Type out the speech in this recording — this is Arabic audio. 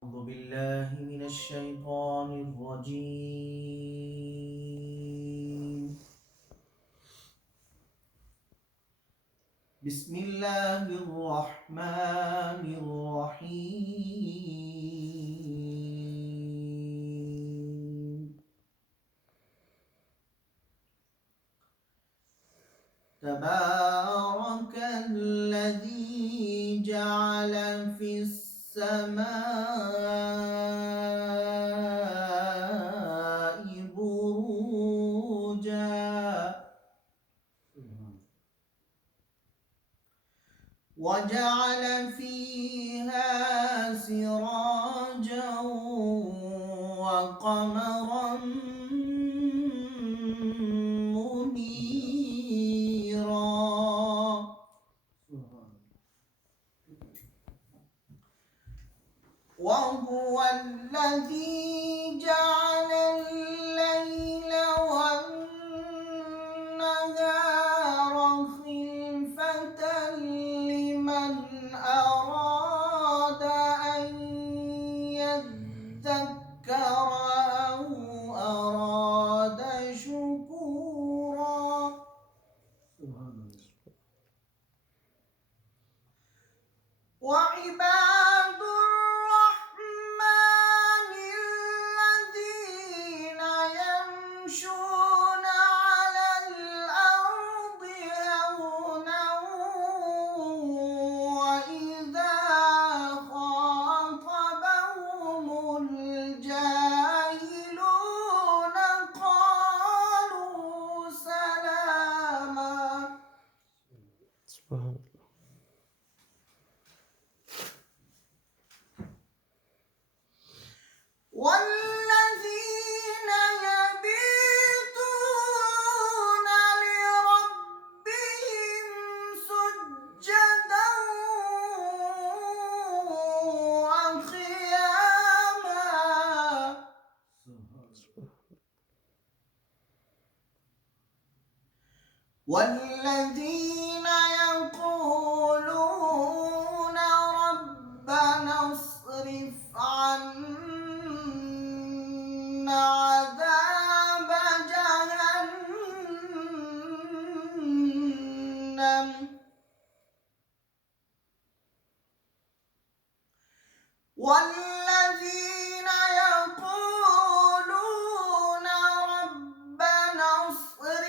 أعوذ بالله من الشيطان الرجيم. بسم الله الرحمن الرحيم. تبارك الذي جعل في السماء بروجا وجعل فيها سراجا وقمرا منيرا وهو الذي جعل الليل والنهار خلفة لمن أراد أن يذكر أو أراد شكورا. وعباد الرحمن الذين يمشون على الأرض هونا وإذا خاطبهم الجاهلون قالوا سلاما. سبحان الله. والذين يبيتون لربهم سجدا وقياما والذين يقولون ربنا اصرف عنا عذاب جهنم